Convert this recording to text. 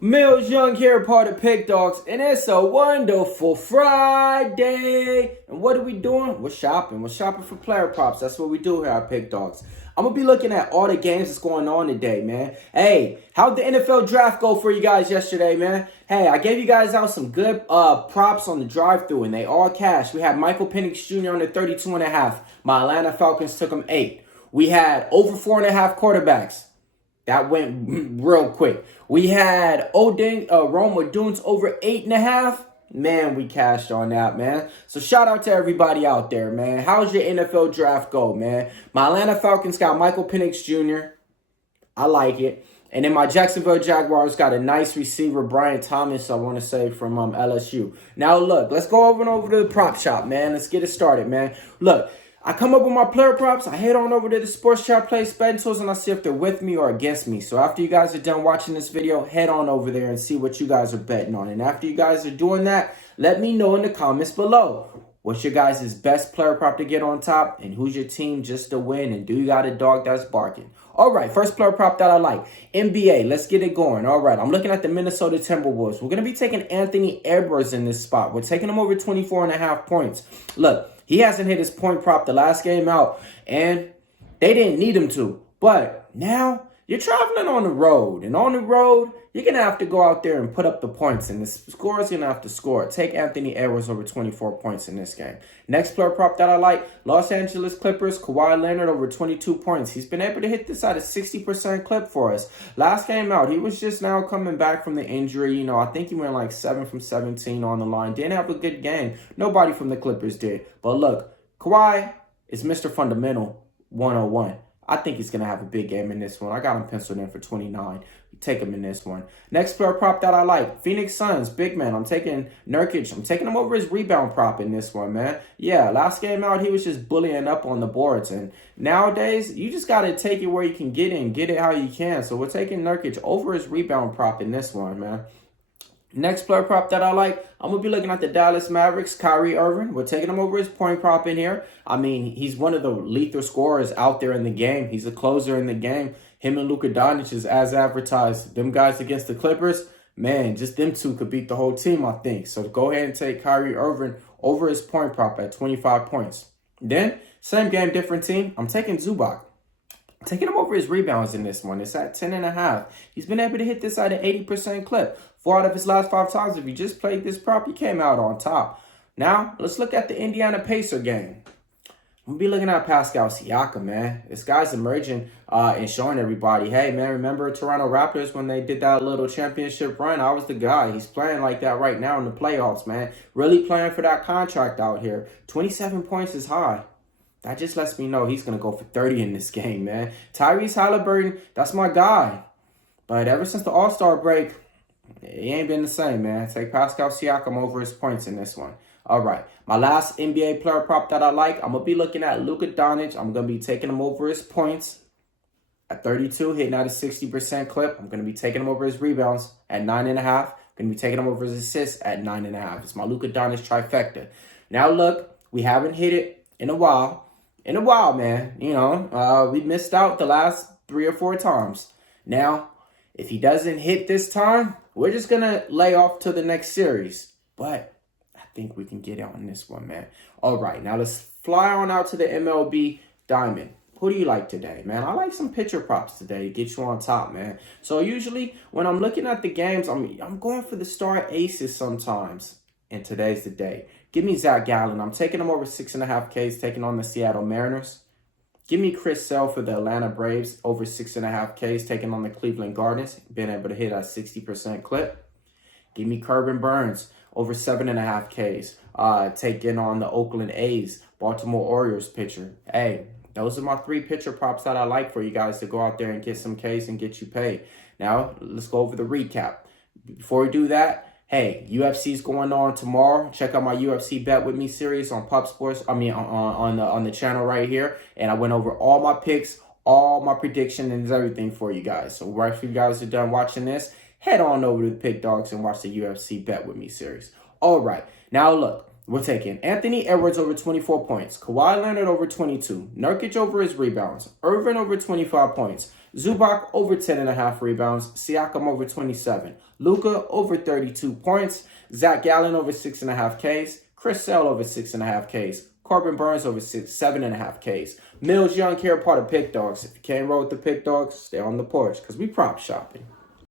Millz Young here, part of Pick Dawgz, and it's a wonderful Friday. And what are we doing? We're shopping. We're shopping for player props. That's what we do here at Pick Dawgz. I'm going to be looking at all the games that's going on today, man. Hey, how'd the NFL draft go for you guys yesterday, man? Hey, I gave you guys out some good props on the drive-thru, and they all cashed. We had Michael Penix Jr. on the 32.5. My Atlanta Falcons took him 8. We had over 4.5 quarterbacks. That went real quick. We had Rome Dunes over 8.5. Man, we cashed on that, man. So shout out to everybody out there, man. How's your NFL draft go, man? My Atlanta Falcons got Michael Penix Jr. I like it. And then my Jacksonville Jaguars got a nice receiver, Brian Thomas, I want to say, from LSU. Now, look, let's go over to the prop shop, man. Let's get it started, man. Look, I come up with my player props. I head on over to the Sports Shop Place betting tools, and I see if they're with me or against me. So after you guys are done watching this video, head on over there and see what you guys are betting on. And after you guys are doing that, let me know in the comments below. What's your guys' best player prop to get on top? And who's your team just to win? And do you got a dog that's barking? All right, first player prop that I like. NBA, let's get it going. All right, I'm looking at the Minnesota Timberwolves. We're going to be taking Anthony Edwards in this spot. We're taking him over 24.5 points. Look, he hasn't hit his point prop the last game out, and they didn't need him to. But now you're traveling on the road, and on the road, you're going to have to go out there and put up the points, and the score is going to have to score. Take Anthony Edwards over 24 points in this game. Next player prop that I like, Los Angeles Clippers, Kawhi Leonard over 22 points. He's been able to hit this at a 60% clip for us. Last game out, he was just now coming back from the injury. You know, I think he went like 7 from 17 on the line. Didn't have a good game. Nobody from the Clippers did. But look, Kawhi is Mr. Fundamental 101. I think he's going to have a big game in this one. I got him penciled in for 29. Take him in this one. Next player prop that I like, Phoenix Suns, big man. I'm taking Nurkic. I'm taking him over his rebound prop in this one, man. Yeah, last game out, he was just bullying up on the boards. And nowadays, you just got to take it where you can get in. Get it how you can. So we're taking Nurkic over his rebound prop in this one, man. Next player prop that I like, I'm going to be looking at the Dallas Mavericks, Kyrie Irving. We're taking him over his point prop in here. I mean, he's one of the lethal scorers out there in the game. He's a closer in the game. Him and Luka Doncic is as advertised. Them guys against the Clippers, man, just them two could beat the whole team, I think. So go ahead and take Kyrie Irving over his point prop at 25 points. Then, same game, different team. I'm taking Zubac. Taking him over his rebounds in this one. It's at 10.5. He's been able to hit this at an 80% clip. 4 out of his last 5 times. If you just played this prop, he came out on top. Now, let's look at the Indiana Pacer game. I'm going to be looking at Pascal Siakam, man. This guy's emerging and showing everybody, hey, man, remember Toronto Raptors when they did that little championship run? I was the guy. He's playing like that right now in the playoffs, man. Really playing for that contract out here. 27 points is high. That just lets me know he's going to go for 30 in this game, man. Tyrese Halliburton, that's my guy. But ever since the All-Star break, he ain't been the same, man. Take Pascal Siakam over his points in this one. All right. My last NBA player prop that I like, I'm going to be looking at Luka Doncic. I'm going to be taking him over his points at 32, hitting at a 60% clip. I'm going to be taking him over his rebounds at 9.5. I'm going to be taking him over his assists at 9.5. It's my Luka Doncic trifecta. Now, look, we haven't hit it in a while. Man. You know, we missed out the last 3 or 4 times. Now, if he doesn't hit this time, we're just going to lay off to the next series. But I think we can get out on this one, man. All right, now let's fly on out to the MLB Diamond. Who do you like today, man? I like some pitcher props today to get you on top, man. So usually when I'm looking at the games, I'm going for the star aces sometimes. And today's the day. Give me Zach Gallen. I'm taking him over 6.5 Ks, taking on the Seattle Mariners. Give me Chris Sale for the Atlanta Braves, over 6.5 Ks, taking on the Cleveland Guardians, being able to hit a 60% clip. Give me Corbin Burns, over 7.5 Ks, taking on the Oakland A's, Baltimore Orioles pitcher. Hey, those are my 3 pitcher props that I like for you guys to go out there and get some Ks and get you paid. Now, let's go over the recap. Before we do that, hey, UFC's going on tomorrow. Check out my UFC Bet With Me series on Pop Sports. On the channel right here. And I went over all my picks, all my predictions, and everything for you guys. So right after you guys are done watching this, head on over to Pick Dawgz and watch the UFC Bet With Me series. All right. Now look, We're taking Anthony Edwards over 24 points, Kawhi Leonard over 22, Nurkic over his rebounds, Irvin over 25 points, Zubac over 10.5 rebounds, Siakam over 27, Luka over 32 points, Zach Gallen over 6.5 Ks, Chris Sale over 6.5 Ks, Corbin Burns over 7.5 Ks. Millz Young here, part of Pick Dawgz. If you can't roll with the Pick Dawgz, stay on the porch because we prop shopping.